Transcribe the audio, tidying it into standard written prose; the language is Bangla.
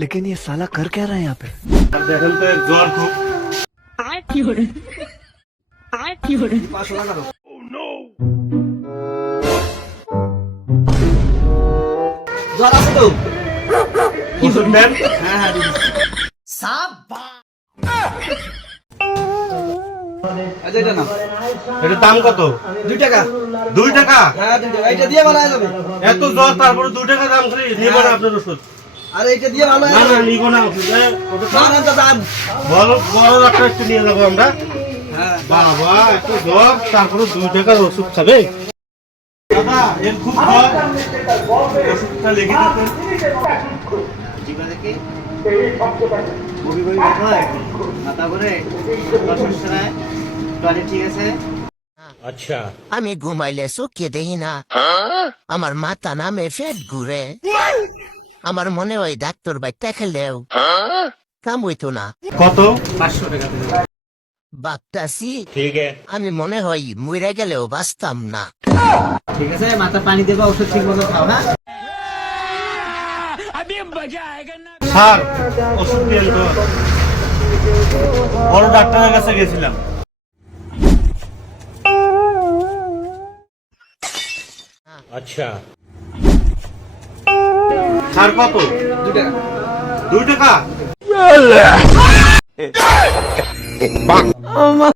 लेकिन ये साला कर क्या रहा है यहाँ पे? দেখেন তো এর জ্বর খুব। জ্বর আছে তো? ওষুধ দেন। হ্যাঁ আচ্ছা এটা না, এটার দাম কত? 2 টাকা। 2 টাকা? হ্যাঁ 2 টাকা, এটা দিয়ে ভালো হয়ে যাবে। এত জ্বর তারপরে 2 টাকা দাম করে নিব না আপনার ওষুধ? আরে এটা দিয়ে ভালো হয়ে না যাবে। না নিব না ওষুধ। ওটা দাম তো দাম। বড় বড় ডাক্তার একটু নিয়ে যাবো আমরা। হ্যাঁ বাবা এত জ্বর তারপরে 2 টাকার ওষুধ খাবে? দাদা এর খুব জ্বর, ওষুধটা লিখে দিতেন। জিবা দেখি বগি বগি ব্যথা হয়, মাথা ঘুরে, শ্বাস হয়, টয়লেট ঠিক আছে? আমি ঘুমাইলে চোখে দেখি না, আমার মাথা নামে ফেট ঘুরে, আমার মনে হয় ডাক্তার বাইতে খেলেও কাম হইতো না। কত? বাপটাছি আমি মনে হয় মরে গেলেও বাঁচতাম না। ঠিক আছে, মাথা পানি দেবা, ওষুধ ঠিক মতো খাও। হ্যাঁ স্যার ওষুধ দিয়ে তো বড় ডাক্তারের কাছে গেছিলাম। স্যার কত? 2 টাকা। 2 টাকা?